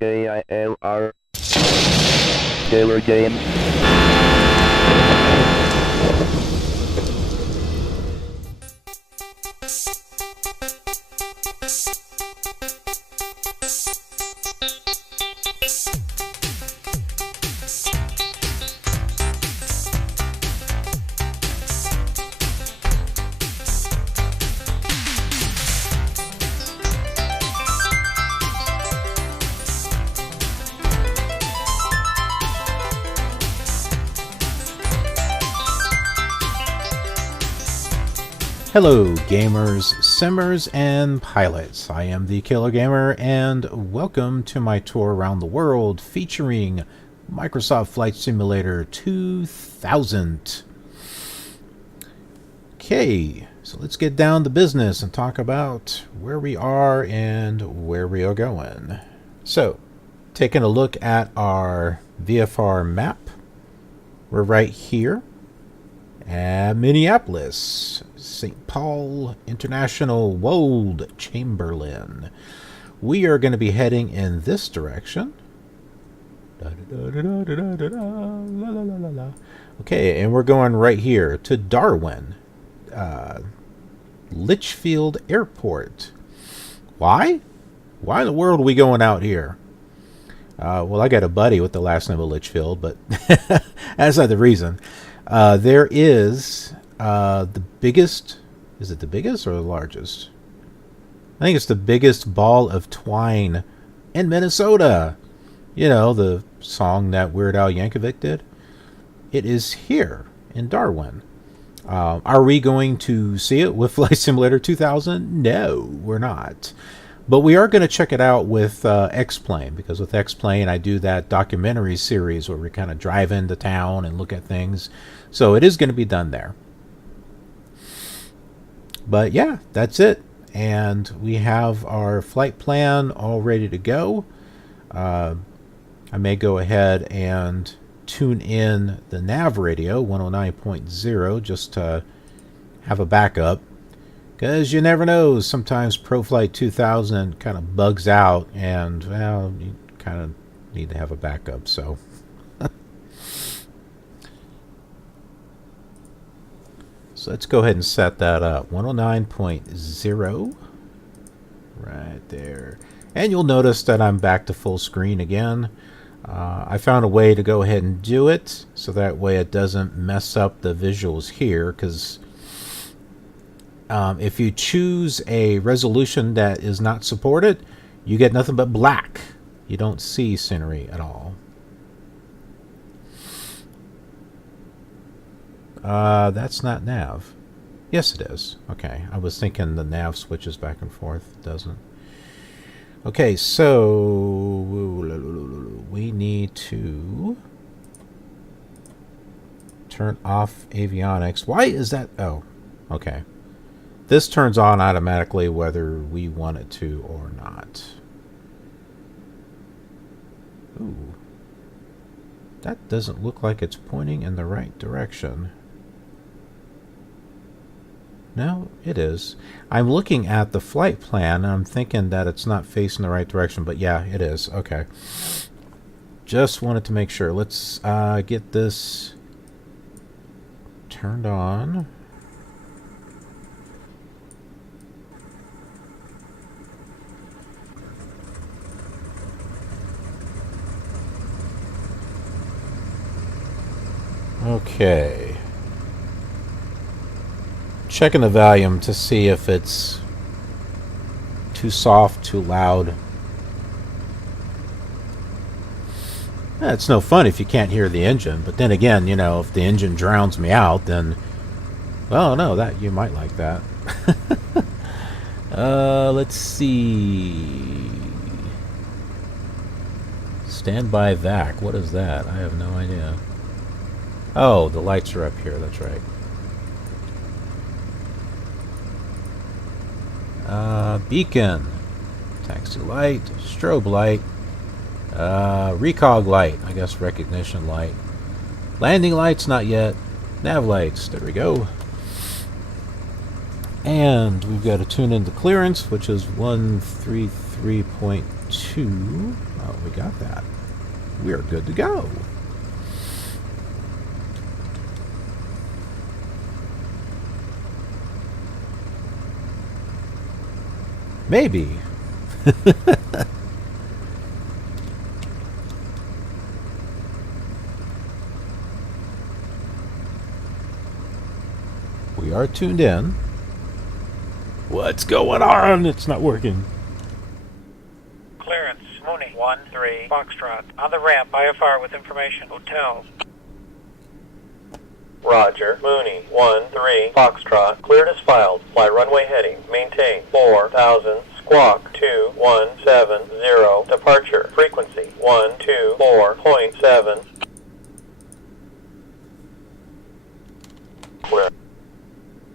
KILR. KILR Games. Hello gamers, simmers, and pilots. I am the Killer Gamer and welcome to my tour around the world featuring Microsoft Flight Simulator 2000. Okay, so let's get down to business and talk about where we are and where we are going. So, taking a look at our VFR map, we're right here at Minneapolis-St. Paul International Wold-Chamberlain. We are going to be heading in this direction. Okay, and we're going right here to Darwin, Litchfield Airport. Why? Why in the world are we going out here? Well, I got a buddy with the last name of Litchfield, but that's not the reason. There is the biggest, is it the biggest or the largest? I think it's the biggest ball of twine in Minnesota. You know, the song that Weird Al Yankovic did. It is here in Darwin. Are we going to see it with Flight Simulator 2000? No, we're not. But we are going to check it out with X-Plane, because with X-Plane I do that documentary series where we kind of drive into town and look at things. So it is going to be done there. But yeah, that's it. And we have our flight plan all ready to go. I may go ahead and tune in the nav radio 109.0 just to have a backup. Because you never know, sometimes ProFlight 2000 kind of bugs out and, well, you kind of need to have a backup, so. So let's go ahead and set that up. 109.0 right there. And you'll notice that I'm back to full screen again. I found a way to go ahead and do it so that way it doesn't mess up the visuals here, because if you choose a resolution that is not supported, you get nothing but black. You don't see scenery at all. That's not nav. Yes, it is. Okay, I was thinking the nav switches back and forth. It doesn't. Okay, so we need to turn off avionics. Why is that? Oh, okay. This turns on automatically whether we want it to or not. Ooh. That doesn't look like it's pointing in the right direction. No, it is. I'm looking at the flight plan and I'm thinking that it's not facing the right direction, but yeah, it is. Okay. Just wanted to make sure. Let's get this turned on. Okay. Checking the volume to see if it's too soft, too loud. It's no fun if you can't hear the engine, but then again, you know, if the engine drowns me out, then, well, no, that you might like that. Let's see. Standby vac. What is that? I have no idea. Oh, the lights are up here. That's right. Beacon, taxi light, strobe light, recog light, I guess recognition light, landing lights, not yet, nav lights, there we go. And we've got to tune in the clearance, which is 133.2. Oh, we got that. We are good to go. Maybe. We are tuned in. What's going on? It's not working. Clearance, Mooney, 1-3, Foxtrot. On the ramp, IFR with information, hotel. Roger, Mooney, 1-3, Foxtrot. Cleared as filed. Fly runway heading. Maintain 4000. Squawk 2170. Departure. Frequency 124.7. Clear.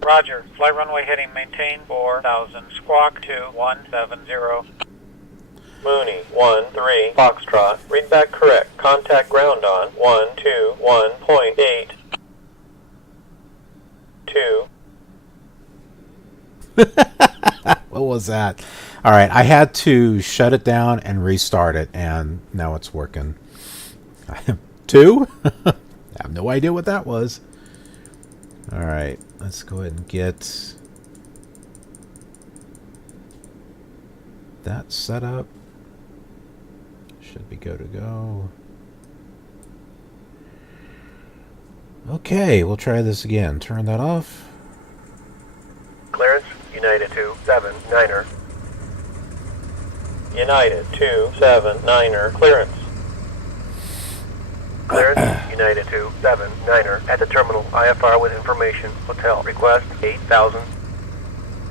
Roger, fly runway heading, maintain 4000. Squawk 2170. Mooney, 1-3, Foxtrot. Read back correct. Contact ground on 121.8. 2. What was that? All right, I had to shut it down and restart it, and now it's working. 2? I have no idea what that was. All right, let's go ahead and get that set up. Should be good to go. Okay, we'll try this again. Turn that off. Clearance, United 279er. United 279er, clearance. Clearance, United 279er. At the terminal, IFR with information, hotel. Request 8000.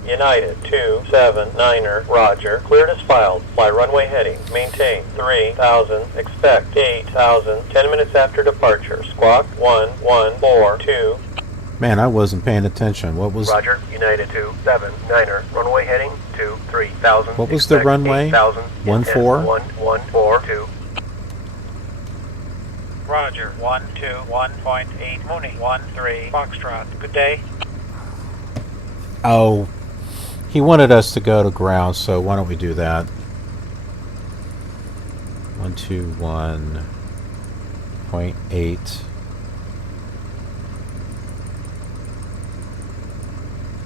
United 279er, Roger. Cleared as filed. Fly runway heading. Maintain 3000. Expect 8000. 10 minutes after departure. Squawk 1142. Man, I wasn't paying attention. What was... Roger, United 279er. Runway heading to 3000. What was the runway? 14? 1142. Roger, 121.8, Mooney, 1-3, Foxtrot. Good day. Oh, he wanted us to go to ground, so why don't we do that? 121.8.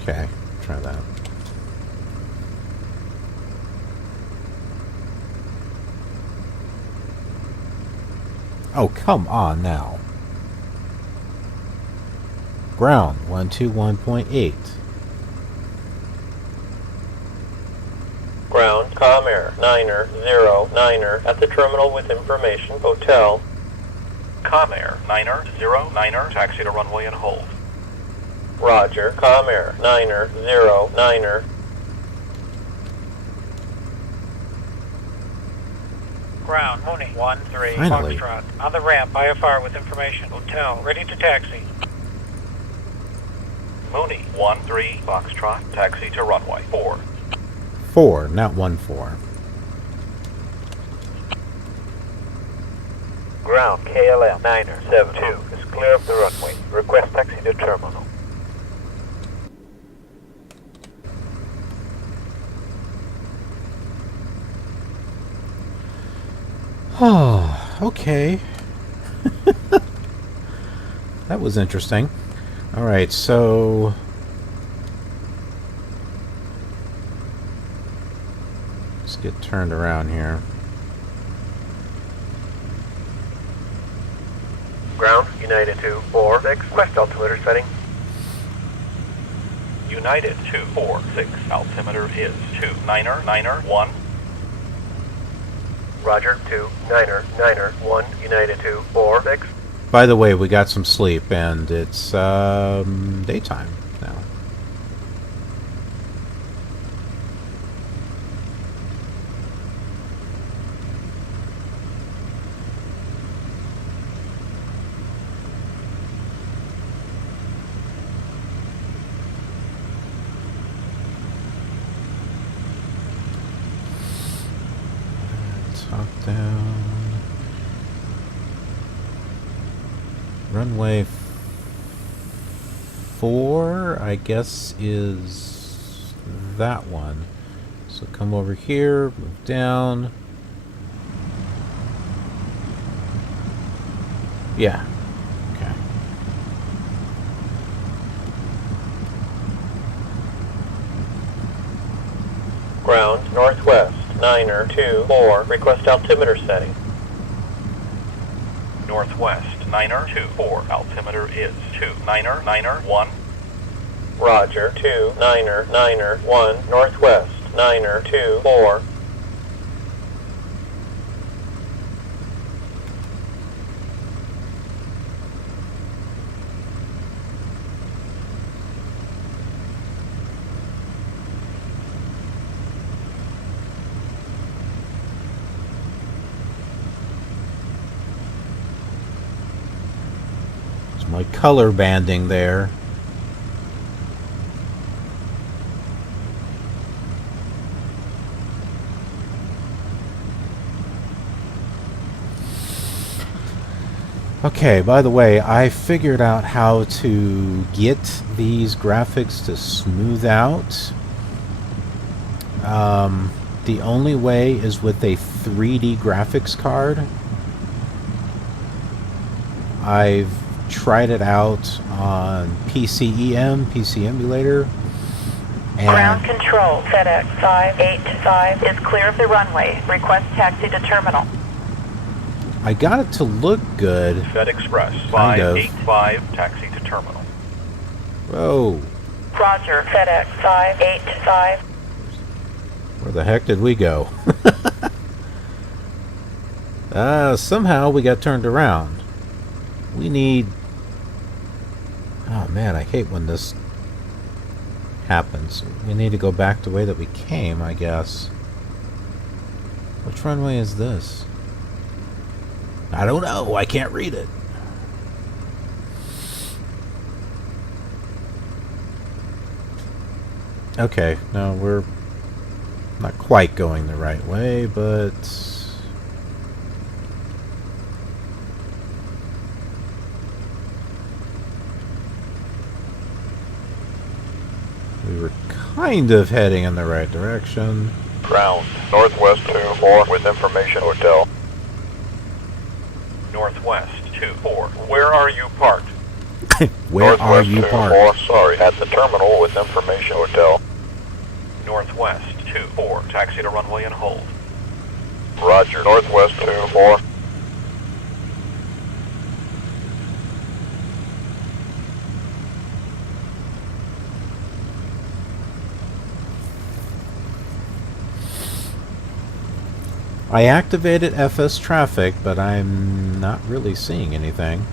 Okay, try that. Oh, come on now. Ground 121.8. Ground, Comair, 9er, at the terminal with information, hotel. Comair, 9er, taxi to runway and hold. Roger, Comair, 9er. Ground, Mooney, 1-3, Finally. Foxtrot. On the ramp, IFR with information, hotel. Ready to taxi. Mooney, 1-3, Foxtrot, taxi to runway 4. 4, not 1-4. Ground, KLM, 9er, 72 is clear of the runway. Request taxi to terminal. Oh, okay. That was interesting. All right, so let's get turned around here. Ground, United 246, request altimeter setting. United 246, altimeter is 29er, 1. Roger, 29er, 1, United 246. By the way, we got some sleep, and it's daytime now. Top down. Runway 4, I guess, is that one. So come over here, move down. Yeah. Okay. Ground, northwest, 9er24, request altimeter setting. Northwest, 9er24. Altimeter is 29er91. Roger, 29er91, northwest, 9er24. My color banding there. Okay, by the way, I figured out how to get these graphics to smooth out. The only way is with a 3D graphics card. I've tried it out on PC Emulator. And Ground control, FedEx 585 is clear of the runway. Request taxi to terminal. I got it to look good. FedExpress Kind of. 585, taxi to terminal. Whoa. Roger, FedEx 585. Where the heck did we go? Somehow we got turned around. We need... Oh man, I hate when this happens. We need to go back the way that we came, I guess. Which runway is this? I don't know. I can't read it. Okay, no, we're not quite going the right way, but... we were kind of heading in the right direction. Ground, northwest 24 with information hotel. Northwest 24. Where are you parked? Where are you parked? Sorry, at the terminal with information hotel. Northwest 24. Taxi to runway and hold. Roger, northwest 24. I activated FSTraffic, but I'm not really seeing anything.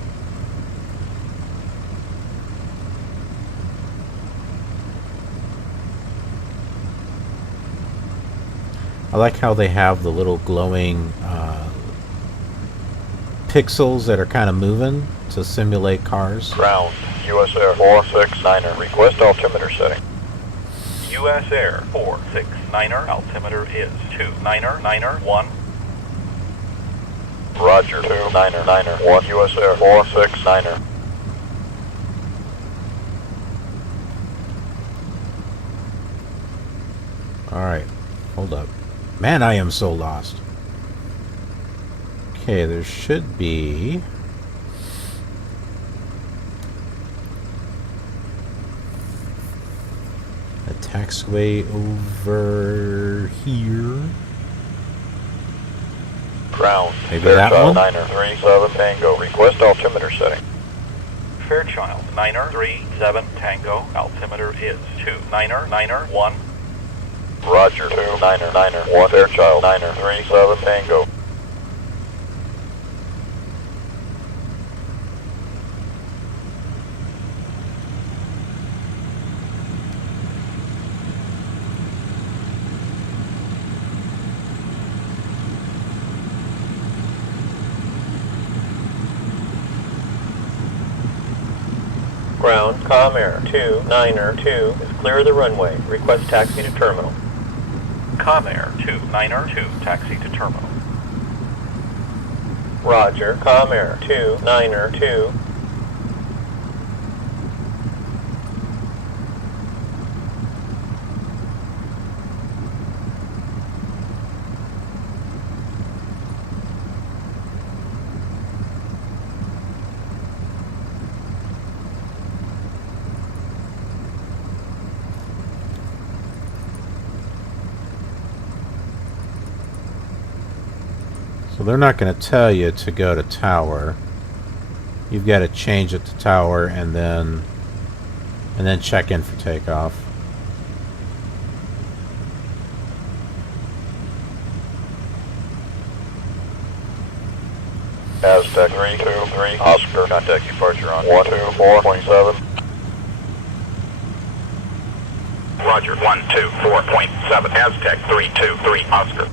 I like how they have the little glowing pixels that are kind of moving to simulate cars. Ground, US Air 469er, request altimeter setting. US Air 469er. Altimeter is 29er91. Roger, 29er91, US Air 469er. Alright, hold up. Man, I am so lost. Okay, there should be... a taxiway over here. Ground, Maybe that Fairchild one? 9er37 Tango, request altimeter setting. Fairchild 9er37 Tango. Altimeter is 29er91. Roger, 29er91, Fairchild 9er37 Tango. Ground, Comair 29er2 is clear of the runway. Request taxi to terminal. Comair 29er2. Taxi to terminal. Roger, Comair 29er2. So they're not going to tell you to go to tower. You've got to change it to tower and then check in for takeoff. Aztec 323, Oscar, contact departure on 124.7. Roger, 124.7, Aztec 323, Oscar.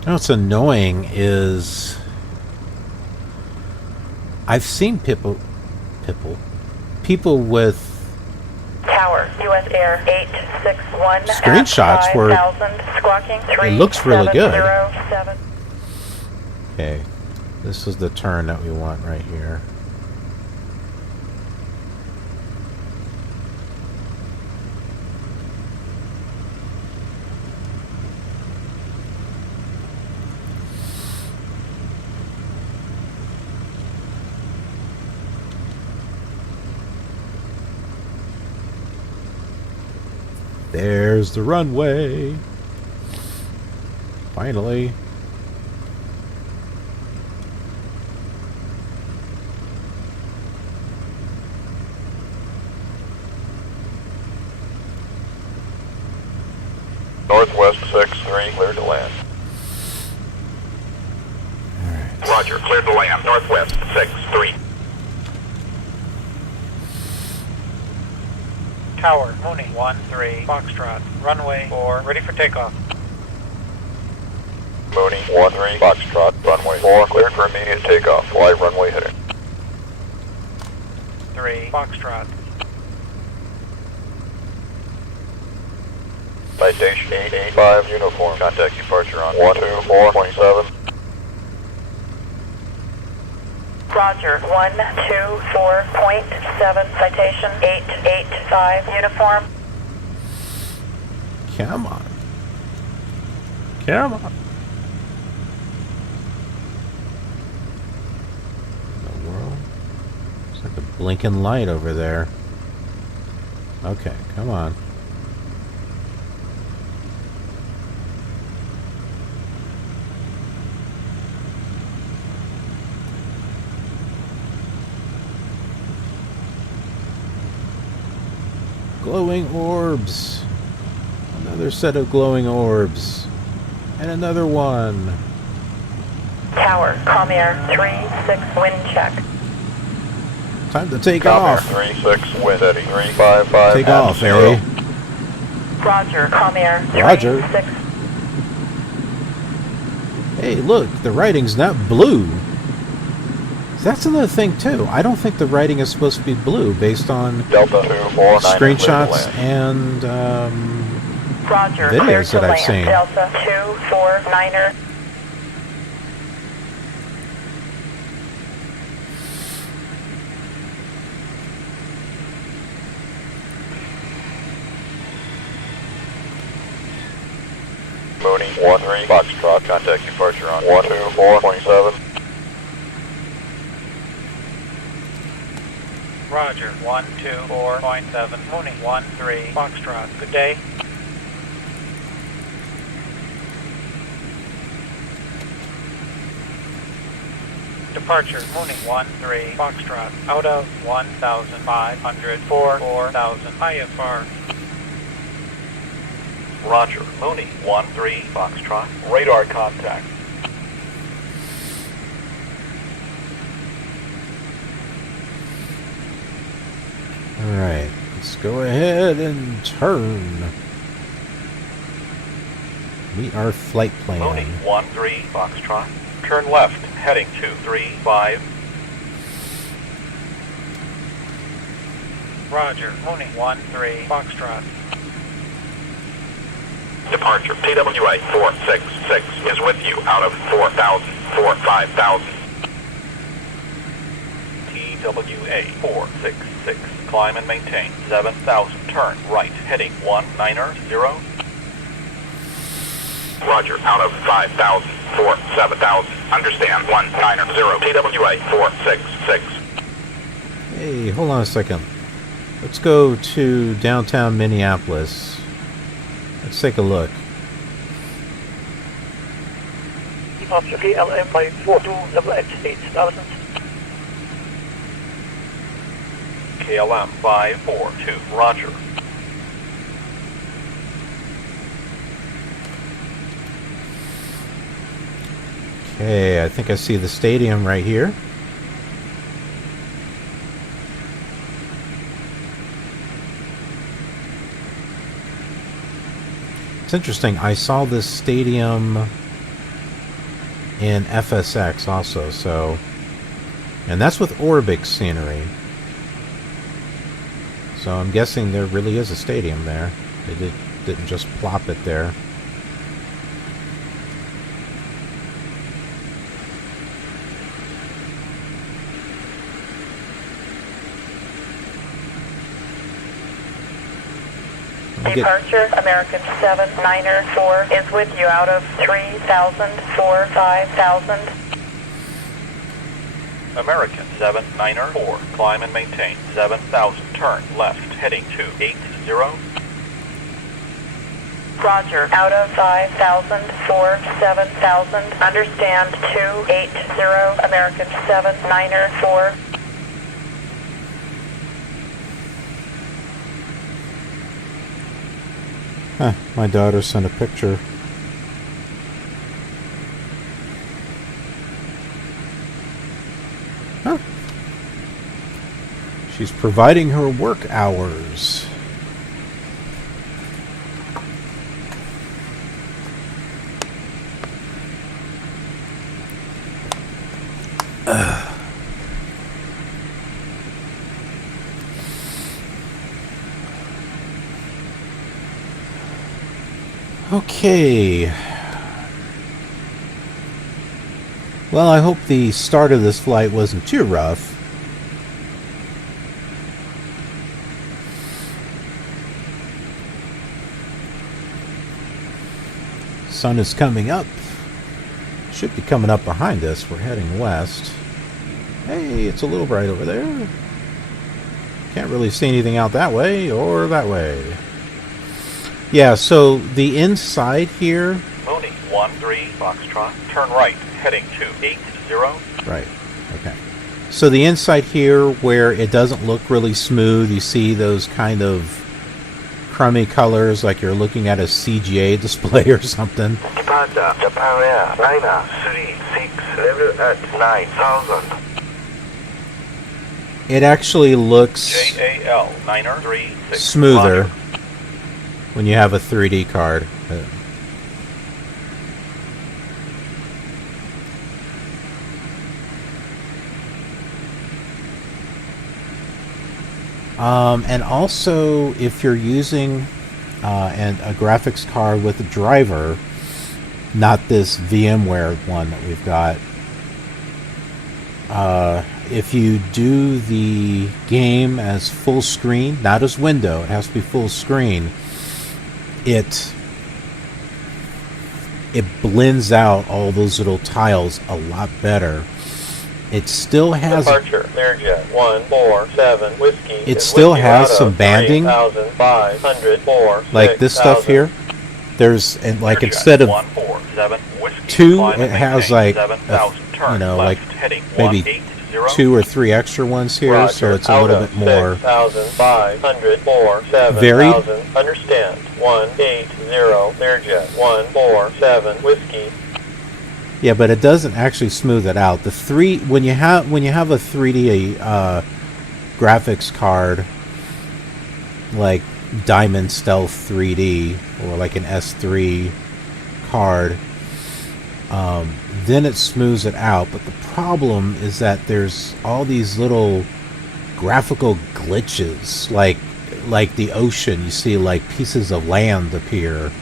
You know what's annoying is I've seen people with Tower, U.S. Air 861 screenshots where squawking it looks really good. 3707. Okay, this is the turn that we want right here. There's the runway. Finally. Northwest 63, clear to land. Alright. Roger, clear to land, Northwest 63. Tower, Mooney, 13, Foxtrot, runway 4, ready for takeoff. Mooney, 13, Foxtrot, runway 4, cleared for immediate takeoff. Live runway heading. 3, Foxtrot. Citation 885, uniform, contact departure on 124.7. Roger, 124.7, citation 885, uniform. Come on. Come on. The world? It's like a blinking light over there. Okay, come on. Glowing orbs. Another set of glowing orbs. And another one. Tower, Comair 36, wind check. Time to take Comair off. 36, wind steady, 355. Take off, Harry. Roger, Comair 36. Roger. Hey, look, the writing's not blue. That's another thing, too. I don't think the writing is supposed to be blue based on Delta 249, screenshots and Roger, videos that I've seen. Delta 249er. Mooney, 13, Foxtrot, contact departure on 124.7. Roger, 124.7, Mooney, 13, Foxtrot. Good day. Departure, Mooney, 13, Foxtrot. Out of 1,500 for 4,000 IFR. Roger, Mooney, 13, Foxtrot, radar contact. Alright, let's go ahead and turn. Meet our flight plan. Mooney, 13, Foxtrot, turn left, heading 235. Roger, Mooney, 13, Foxtrot. Departure, TWA 466 is with you out of 4,000 for 5,000. TWA 466, climb and maintain 7,000, turn right, heading 190. Roger, out of 5,000, 7,000. Understand, 190, TWA 466. Hey, hold on a second. Let's go to downtown Minneapolis. Let's take a look. Departure KLM 542 KLM 542, roger. Okay, I think I see the stadium right here. It's interesting, I saw this stadium in FSX also, so... And that's with Orbic scenery. So I'm guessing there really is a stadium there. They didn't just plop it there. Departure, American 794 is with you out of 3,000, 5,000. American 794, climb and maintain 7,000, turn left, heading 280. Roger, out of 5,000, 7,000, understand 280, American 794. Huh, my daughter sent a picture. Huh. She's providing her work hours. Okay. Well, I hope the start of this flight wasn't too rough. Sun is coming up. Should be coming up behind us. We're heading west. Hey, it's a little bright over there. Can't really see anything out that way or that way. Yeah, so the inside here... Mooney 13 Foxtrot, turn right, heading 280. Right, okay. So the inside here, where it doesn't look really smooth, you see those kind of crummy colors like you're looking at a CGA display or something. Departure, Japan Air, Niner 36, level at 9,000. It actually looks JAL 936, smoother roger. When you have a 3D card. And also, if you're using a graphics card with a driver, not this VMware one that we've got, if you do the game as full screen, not as window, it has to be full screen, it blends out all those little tiles a lot better. It still has Departure, Learjet 147 Whiskey. It still has some banding, 3,504, like this stuff here. There's, and like, instead of 147 Whiskey, 2, climb it and has maintain like 7,000, turn you know, left, like heading maybe 180. 2 or 3 extra ones here, Roger, so it's a little bit more 6,504, 7,000. varied. Understand. 180 Learjet 147 Whiskey. Yeah, but it doesn't actually smooth it out. The when you have a 3D graphics card like Diamond Stealth 3D or like an S3 card, then it smooths it out. But the problem is that there's all these little graphical glitches, like the ocean. You see like pieces of land appear.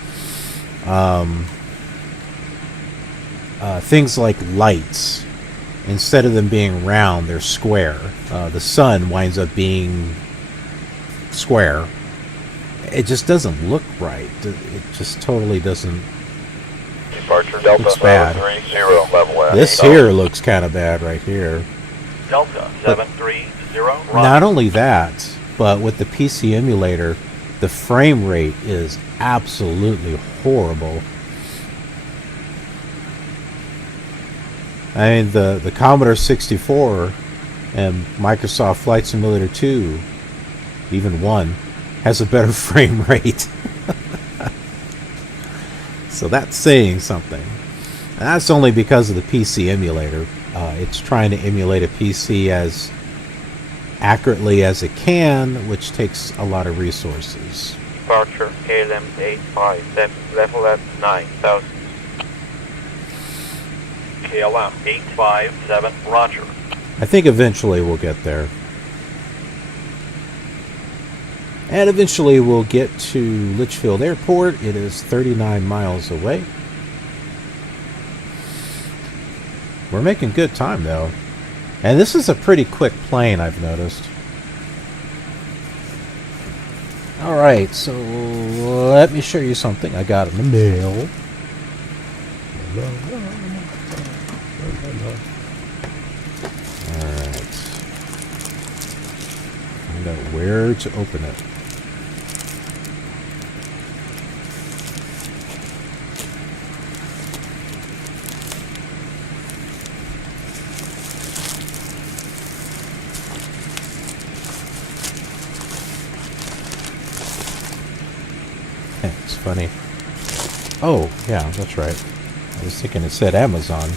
Things like lights, instead of them being round, they're square. The sun winds up being square. It just doesn't look right. It just totally doesn't Departure Delta Looks bad. 730, level at This here looks kind of bad right here. Delta 730, roger. Not only that, but with the PC emulator, the frame rate is absolutely horrible. I mean, the Commodore 64 and Microsoft Flight Simulator 2, even 1, has a better frame rate. So that's saying something. And that's only because of the PC emulator. It's trying to emulate a PC as accurately as it can, which takes a lot of resources. Departure KLM 857, level at 9,000. KLM 857, roger. I think eventually we'll get there. And eventually we'll get to Litchfield Airport. It is 39 miles away. We're making good time though. And this is a pretty quick plane, I've noticed. Alright, so let me show you something I got in the mail. Alright. Find out where to open it. It's funny. Oh, yeah, that's right. I was thinking it said Amazon.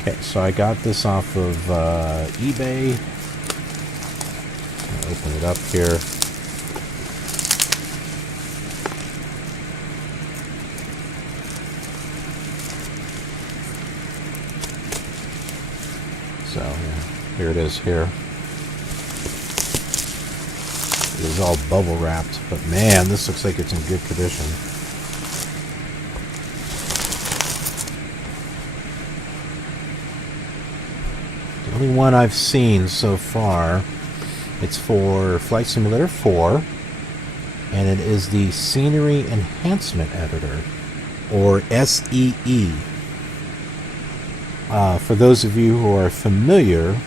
Okay, so I got this off of eBay. I'll open it up here. So, yeah, here it is here. It is all bubble wrapped, but man, this looks like it's in good condition. The only one I've seen so far, it's for Flight Simulator 4, and it is the Scenery Enhancement Editor, or SEE. For those of you who are familiar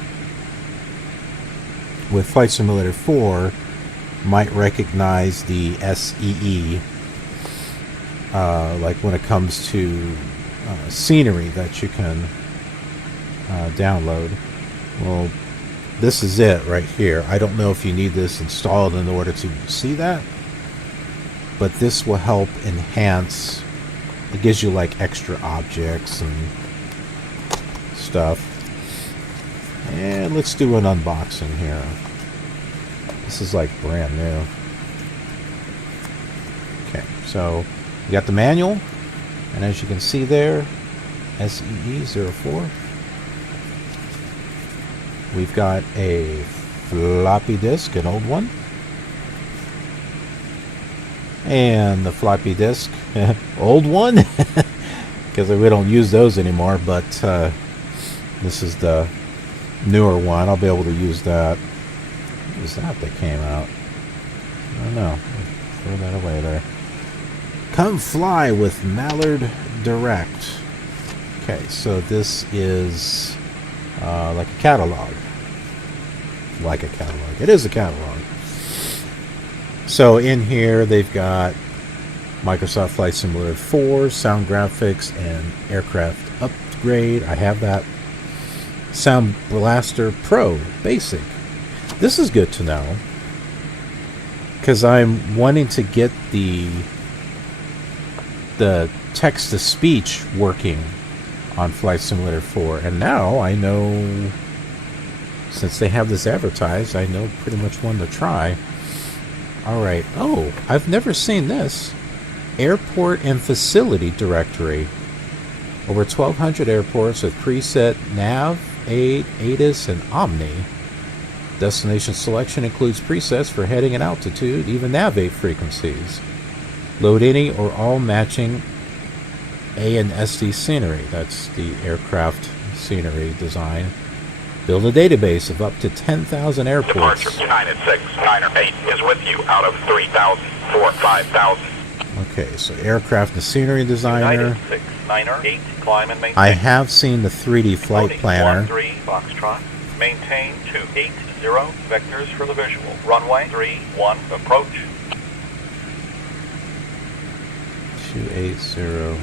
with Flight Simulator 4, might recognize the SEE, like when it comes to scenery that you can download. Well, this is it right here. I don't know if you need this installed in order to see that, but this will help enhance. It gives you like extra objects and stuff. And let's do an unboxing here. This is like brand new. Okay, so you got the manual, and as you can see there, SEE04. We've got a floppy disk, an old one, and the floppy disk, old one, because we don't use those anymore. But this is the newer one. I'll be able to use that. What was that came out? I don't know. Throw that away there. Come fly with Mallard Direct. Okay, so this is like a catalog. Like a catalog. It is a catalog. So in here they've got Microsoft Flight Simulator 4, sound graphics, and aircraft upgrade. I have that. Sound Blaster Pro Basic. This is good to know, because I'm wanting to get the text-to-speech working on Flight Simulator 4, and now I know, since they have this advertised, I know pretty much one to try. Alright, oh, I've never seen this. Airport and Facility Directory. Over 1,200 airports with preset nav, AID, ATIS, and Omni. Destination selection includes presets for heading and altitude, even nav frequencies. Load any or all matching A and SD scenery. That's the aircraft scenery design. Build a database of up to 10,000 airports. Departure United 6, 9 or 8 is with you out of 3,000, 4, 5,000. Okay, so aircraft and scenery designer. United 6, 9er, 8, climb and maintain. I have seen the 3D flight Pony, planner. 1-3, Foxtrot. Maintain 280, vectors for the visual. Runway 31, approach. 280, okay.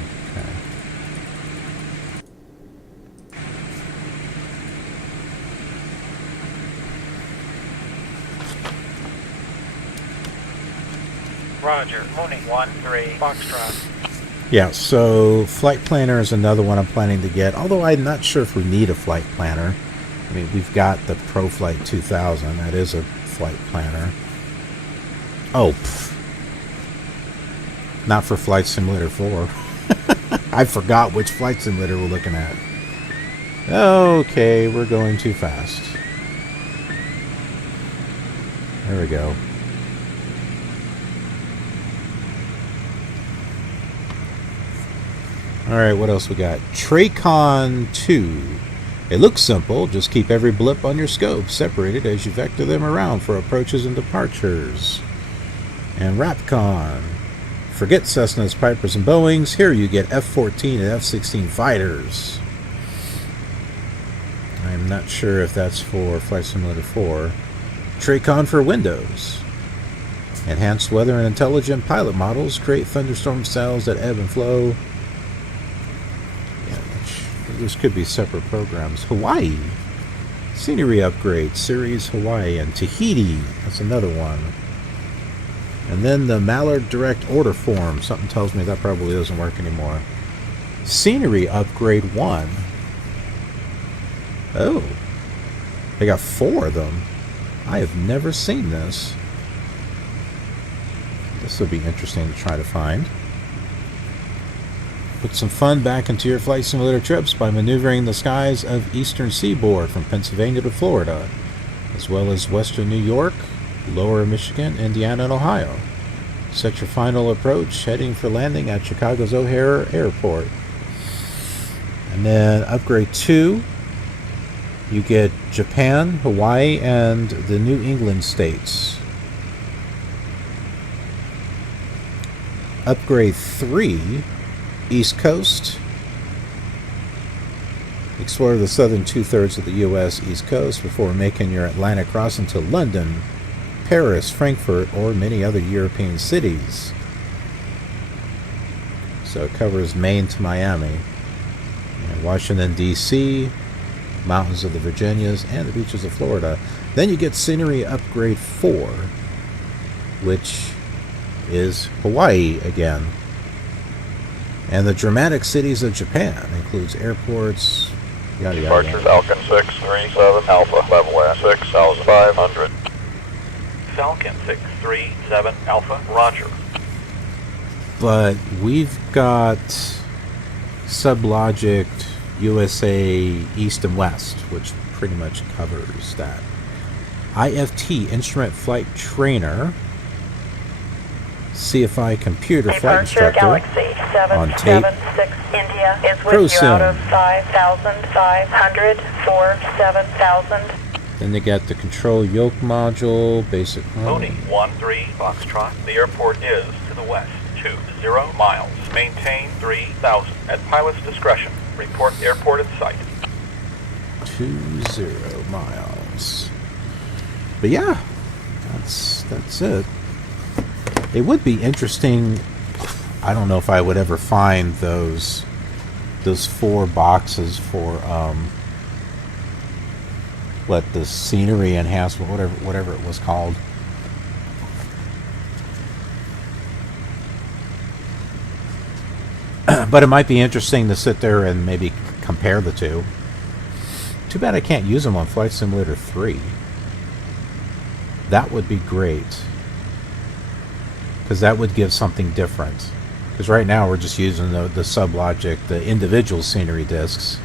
Roger. Pony 1-3, Foxtrot. Yeah, so flight planner is another one I'm planning to get, although I'm not sure if we need a flight planner. I mean, we've got the ProFlight 2000. That is a flight planner. Oh, not for Flight Simulator 4. I forgot which flight simulator we're looking at. Okay, we're going too fast. There we go. Alright, what else we got? Tracon 2. It looks simple, just keep every blip on your scope separated as you vector them around for approaches and departures. And Rapcon. Forget Cessnas, Pipers, and Boeings. Here you get F-14 and F-16 fighters. I'm not sure if that's for Flight Simulator 4. Tracon for Windows. Enhanced weather and intelligent pilot models create thunderstorm cells that ebb and flow. This could be separate programs. Hawaii. Scenery upgrade. Series Hawaii and Tahiti. That's another one. And then the Mallard Direct Order form. Something tells me that probably doesn't work anymore. Scenery upgrade 1. Oh. They got 4 of them. I have never seen this. This will be interesting to try to find. Put some fun back into your flight simulator trips by maneuvering the skies of eastern seaboard from Pennsylvania to Florida, as well as western New York, lower Michigan, Indiana, and Ohio. Set your final approach, heading for landing at Chicago's O'Hare Airport. And then upgrade 2, you get Japan, Hawaii, and the New England states. Upgrade 3, East Coast. Explore the southern 2/3 of the U.S. East Coast before making your Atlantic crossing to London, Paris, Frankfurt, or many other European cities. So it covers Maine to Miami, and Washington, D.C., mountains of the Virginias, and the beaches of Florida. Then you get Scenery Upgrade 4, which is Hawaii again. And the dramatic cities of Japan includes airports, yada yada. Departure Falcon 637 Alpha, level at 6,500. Falcon 637 Alpha, roger. But we've got Sublogic USA East and West, which pretty much covers that. IFT Instrument Flight Trainer. CFI Computer Flight Instructor Galaxy on tape. 776 India is with you out of 5,500 for 7,000. Then they got the control yoke module, basic. Pony 1-3 Foxtrot. The airport is to the west, 20 miles. Maintain 3,000 at pilot's discretion. Report airport at sight. 20 miles. But yeah, that's it. It would be interesting. I don't know if I would ever find those 4 boxes for the scenery enhancement, whatever it was called. But it might be interesting to sit there and maybe compare the two. Too bad I can't use them on Flight Simulator 3. That would be great, because that would give something different. Because right now we're just using the Sublogic, the individual scenery discs,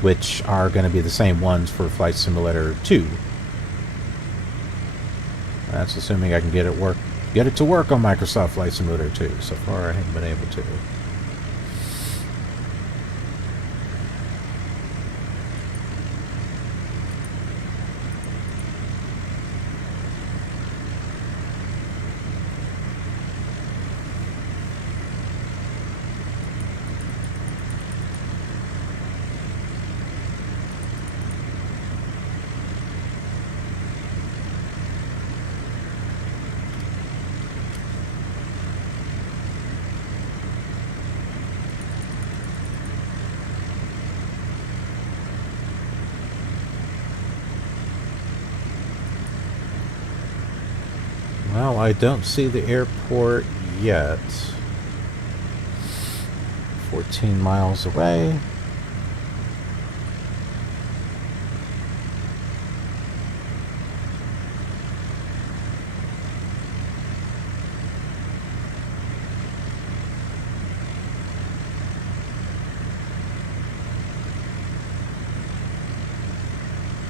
which are going to be the same ones for Flight Simulator 2. That's assuming I can get it to work on Microsoft Flight Simulator 2. So far I haven't been able to. Well, I don't see the airport yet. 14 miles away.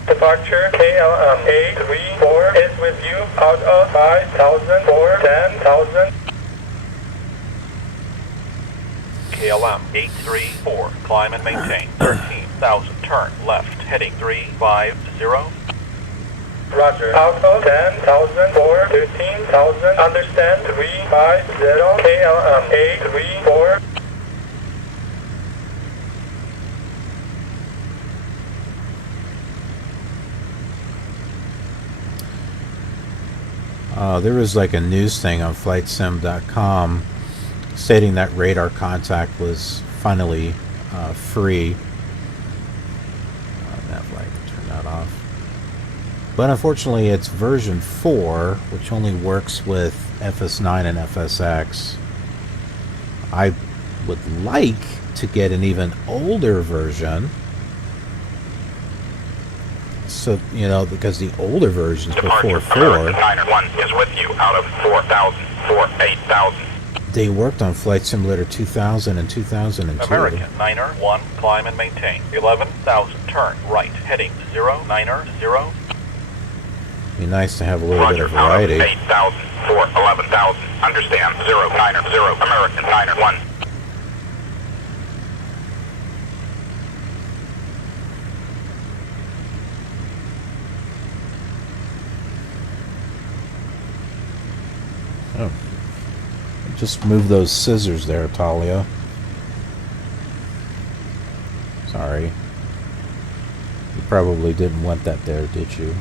Departure KLM 834 is with you out of 5,000 for 10,000. KLM 834, climb and maintain 13,000, turn left, heading 350. Roger. Out of 10,000 for 15,000, understand 350 KLM 834. There was like a news thing on flightsim.com stating that radar contact was finally free. Nav light, turn that off. But unfortunately, it's version 4, which only works with FS9 and FSX. I would like to get an even older version. So, you know, because the older versions before 4, Niner 1 is with you out of 4,000, 8,000. they worked on Flight Simulator 2000 and 2002. American Niner 1, climb and maintain 11,000, turn right, heading 090. Be nice to have a little bit Roger, of variety. out of 8,000, 11,000. Understand, 090, American Niner 1. Oh. Just move those scissors there, Talia. Sorry. You probably didn't want that there, did you?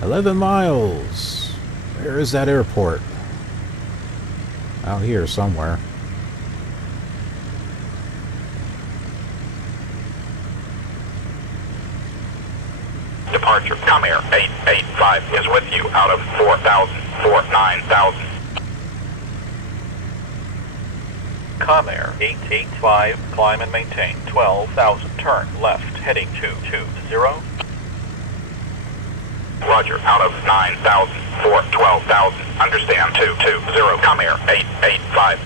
"11 miles. Where is that airport?" Out here somewhere. Departure, come here, 885 is with you out of 4,000, 9,000. Comair 885, climb and maintain 12,000, turn left, heading 220. Roger, out of 9,000, 12,000. Understand, 220, come here, 885.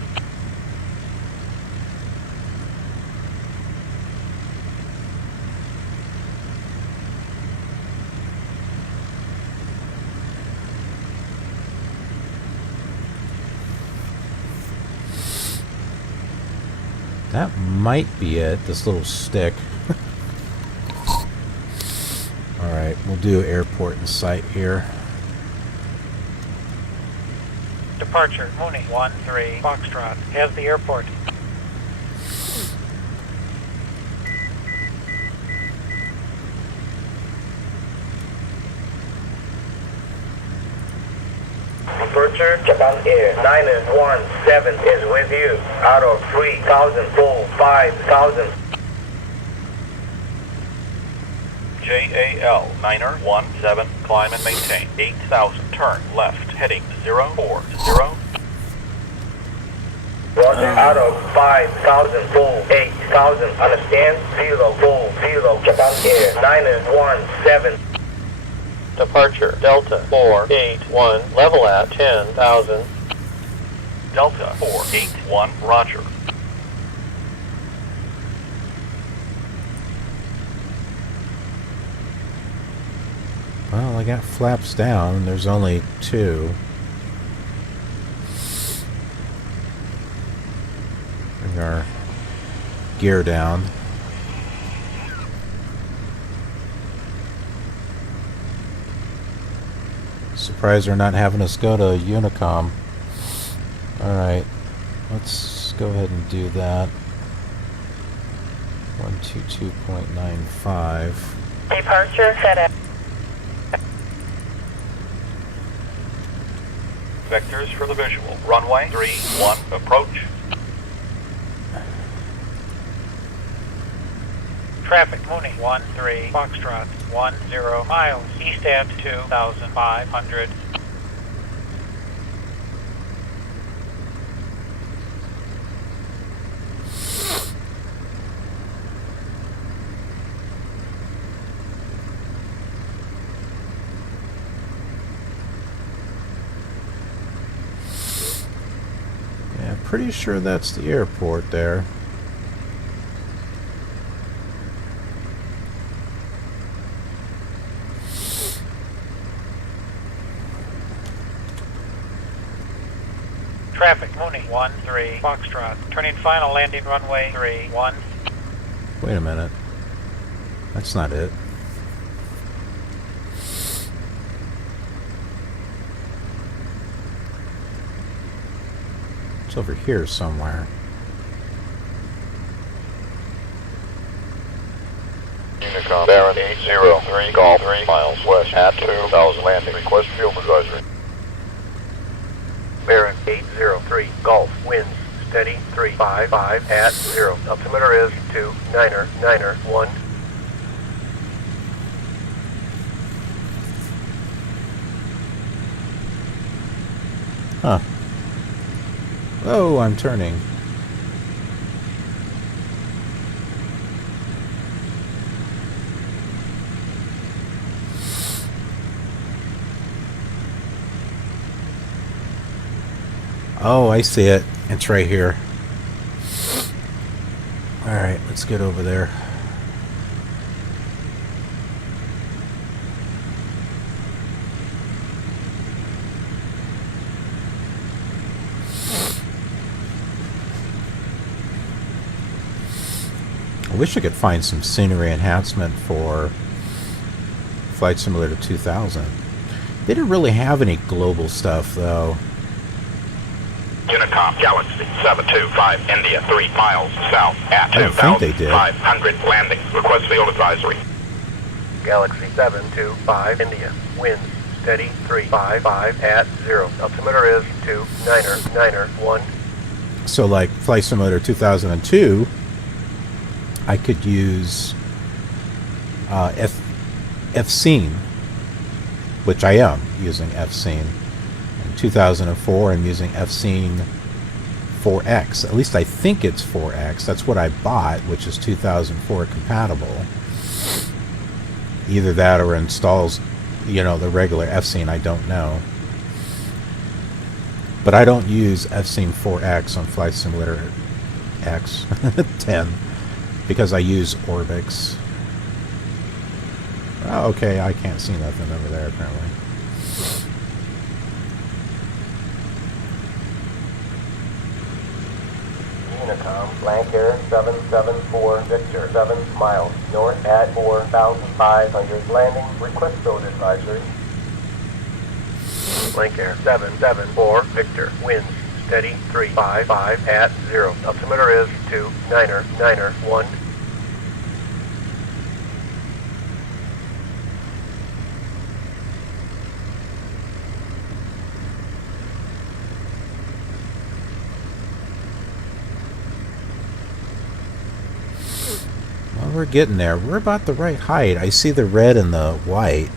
That might be it, this little stick. Alright, we'll do airport in sight here. Departure, Mooney 13 Foxtrot, has the airport. Departure, Japan Air 917 is with you out of 3,000 full 5,000. JAL Niner 17, climb and maintain 8,000, turn left, heading 040. Roger, out of 5,000 full 8,000, understand? 0 full 0, Japan Air 917. Departure, Delta 481, level at 10,000. Delta 481, roger. Well, I got flaps down, there's only 2. Bring our gear down. Surprised they're not having us go to Unicom. Alright, let's go ahead and do that. 122.95. Departure FedEx. Vectors for the visual. Runway 31, approach. Traffic, Mooney, 13 Foxtrot, 10 miles, east at 2,500. Yeah, pretty sure that's the airport there. Traffic, Mooney, 13 Foxtrot, turning final landing runway 31. Wait a minute. That's not it. It's over here somewhere. Unicom, Darwin 803, Golf 3 miles west at 2,000 landing. Request fuel advisory. Baron 803, Golf, winds, steady, 355 at 0. Altimeter is 2991. Huh. Oh, I'm turning. Oh, I see it. It's right here. Alright, let's get over there. I wish I could find some scenery enhancement for Flight Simulator 2000. They didn't really have any global stuff, though. Unicom, Galaxy 725, India, 3 miles south at I don't think they did. 2,500 landing. Request field advisory. Galaxy 725, India, winds, steady, 355 at 0. Altimeter is 2991. So, like Flight Simulator 2002, I could use F-Scene, which I am using F-Scene. In 2004, I'm using F-Scene 4X. At least I think it's 4X. That's what I bought, which is 2004 compatible. Either that or installs, you know, the regular F-Scene. I don't know. But I don't use F-Scene 4X on Flight Simulator X 10 because I use Orbix. Oh, okay, I can't see nothing over there apparently. Unicom, Lancair 774, Victor, 7 miles north at 4,500 landing. Request field advisory. Lancair 774, Victor, winds, steady, 355 at 0. Altimeter is 2991. Well, we're getting there. We're about the right height. I see the red and the white.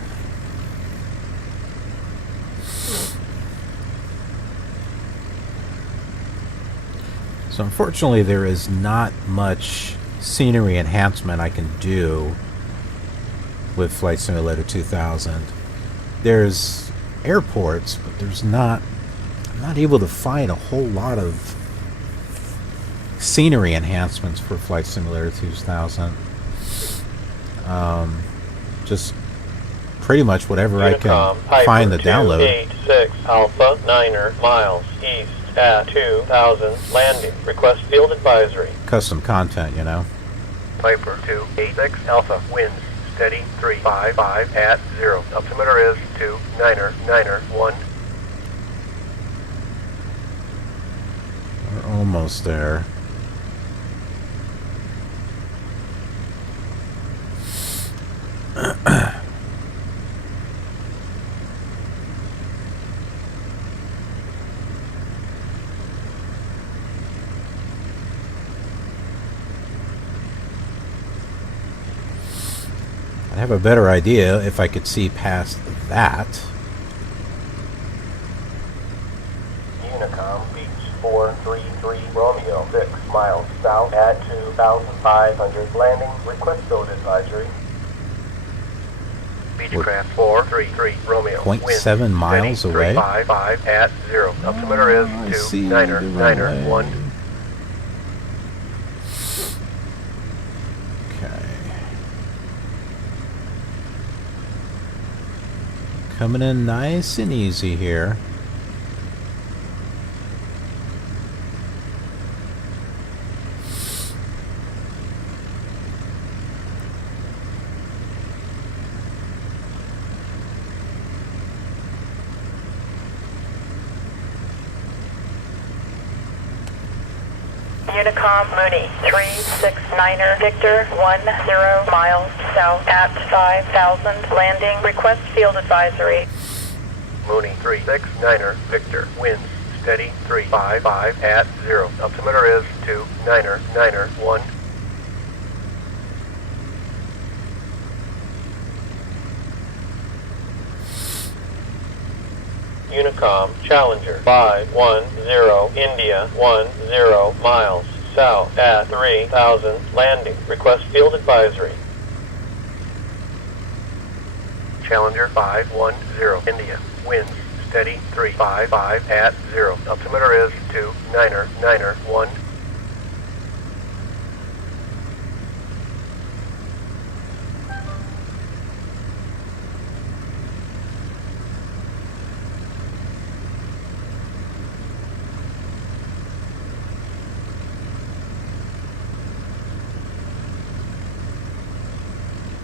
So unfortunately there is not much scenery enhancement I can do with Flight Simulator 2000. There's airports, but there's not, I'm not able to find a whole lot of scenery enhancements for Flight Simulator 2000. Just pretty much whatever I can find to download. 86 Alpha 9er miles east at 2,000 landing. Request field advisory. Custom content, you know. Piper 286 Alpha, winds, steady, 355 at 0. Altimeter is 2991. We're almost there. have a better idea if I could see past that. Unicom, Beach 433, Romeo, 6 miles south at 2,500. Landing, request field advisory. Beechcraft 433, Romeo. 0.7 miles steady, away. 355 at 0. Altimeter I is see 2, niner, the niner, runway. 1. Okay. Coming in nice and easy here. Unicom, Mooney, 369er, Victor, 10 miles south at 5,000. Landing, request field advisory. Mooney 369er, Victor, winds steady 355 at 0. Altimeter is 2, niner, niner, 1. Unicom, Challenger, 510, India, 10 miles south at 3,000. Landing, request field advisory. Challenger 510, India, winds steady 355 at 0. Altimeter is 2, niner, niner, 1.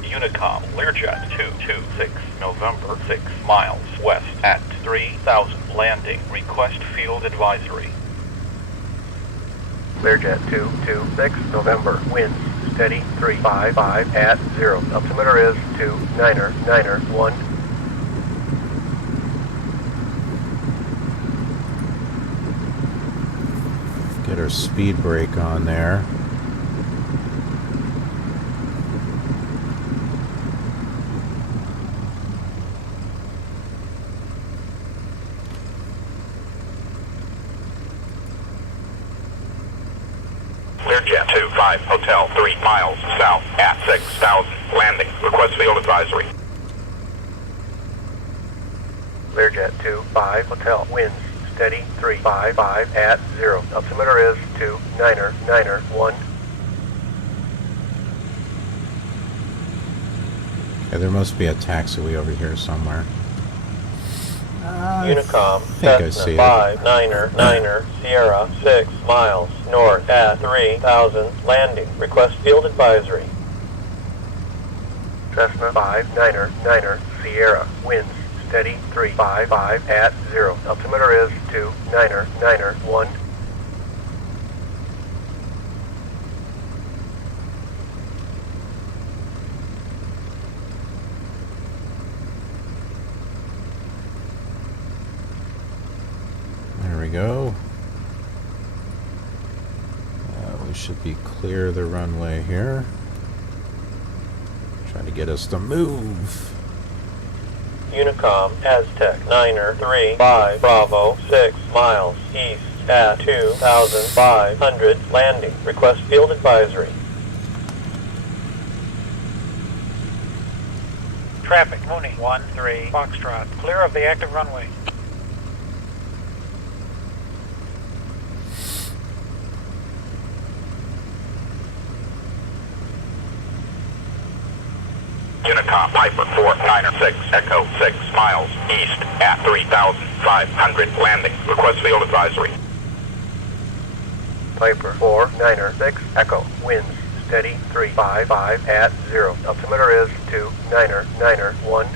Unicom, Learjet 226, November, 6 miles west at 3,000. Landing, request field advisory. Learjet 226, November, winds steady 355 at 0. Altimeter is 2, niner, niner, 1. Get our speed brake on there. Learjet 25, Hotel 3 miles south at 6,000. Landing, request field advisory. Learjet 25, Hotel, winds steady 355 at 0. Altimeter is 2, niner, niner, 1. Okay, there must be a taxiway over here somewhere. Unicom, think I see Cessna it. 5, niner, niner, Sierra, 6 miles north at 3,000. Landing, request field advisory. Cessna 5, niner, niner, Sierra, winds steady 355 at 0. Altimeter is 2, niner, niner, 1. There we go. We should be clear of the runway here. Trying to get us to move. Unicom, Aztec, niner, 3, 5, Bravo, 6 miles east at 2,500. Landing, request field advisory. Traffic, Mooney, 13 Foxtrot, clear of the active runway. Unicom, Piper 496, Echo 6 miles east at 3,500. Landing, request field advisory. Piper 496, Echo, winds steady 355 at 0. Altimeter is 2, niner, niner, 1.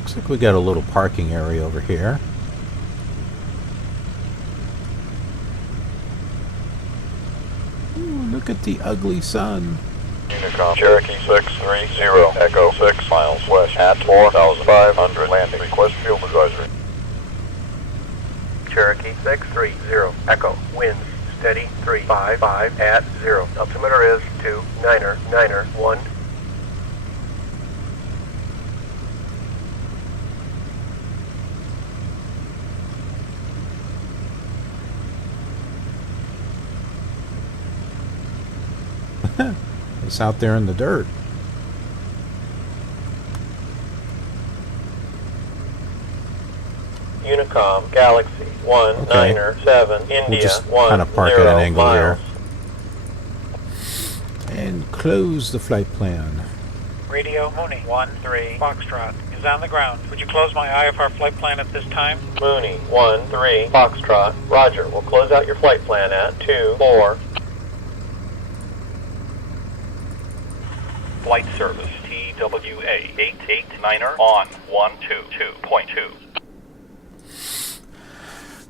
Looks like we got a little parking area over here. Ooh, look at the ugly sun. Unicom, Cherokee 630, Echo 6 miles west at 4,500. Landing, request field advisory. Cherokee 630, Echo, winds steady 355 at 0. Altimeter is 2991. It's out there in the dirt. Unicom, Galaxy 197, India We'll just kind of park at an angle miles. here. And close the flight plan. Radio Mooney 13 Foxtrot is on the ground. Would you close my IFR flight plan at this time? Mooney 13 Foxtrot. Roger. We'll close out your flight plan at 24. Flight service TWA 889er on 122.2.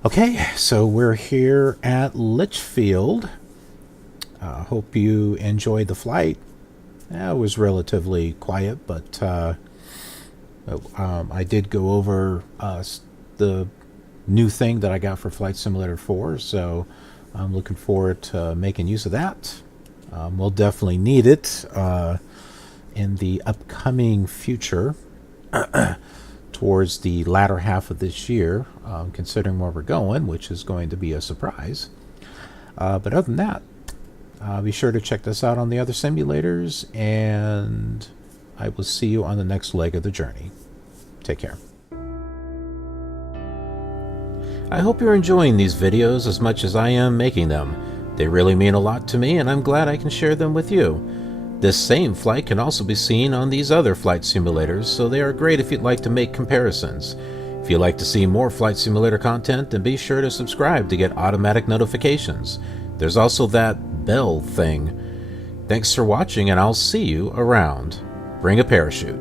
Okay, so we're here at Litchfield. Hope you enjoyed the flight. It was relatively quiet, but I did go over the new thing that I got for Flight Simulator 4, so I'm looking forward to making use of that. We'll definitely need it in the upcoming future towards the latter half of this year, considering where we're going, which is going to be a surprise. But other than that, be sure to check this out on the other simulators, and I will see you on the next leg of the journey. Take care. I hope you're enjoying these videos as much as I am making them. They really mean a lot to me, and I'm glad I can share them with you. This same flight can also be seen on these other flight simulators, so they are great if you'd like to make comparisons. If you'd like to see more Flight Simulator content, then be sure to subscribe to get automatic notifications. There's also that bell thing. Thanks for watching, and I'll see you around. Bring a parachute.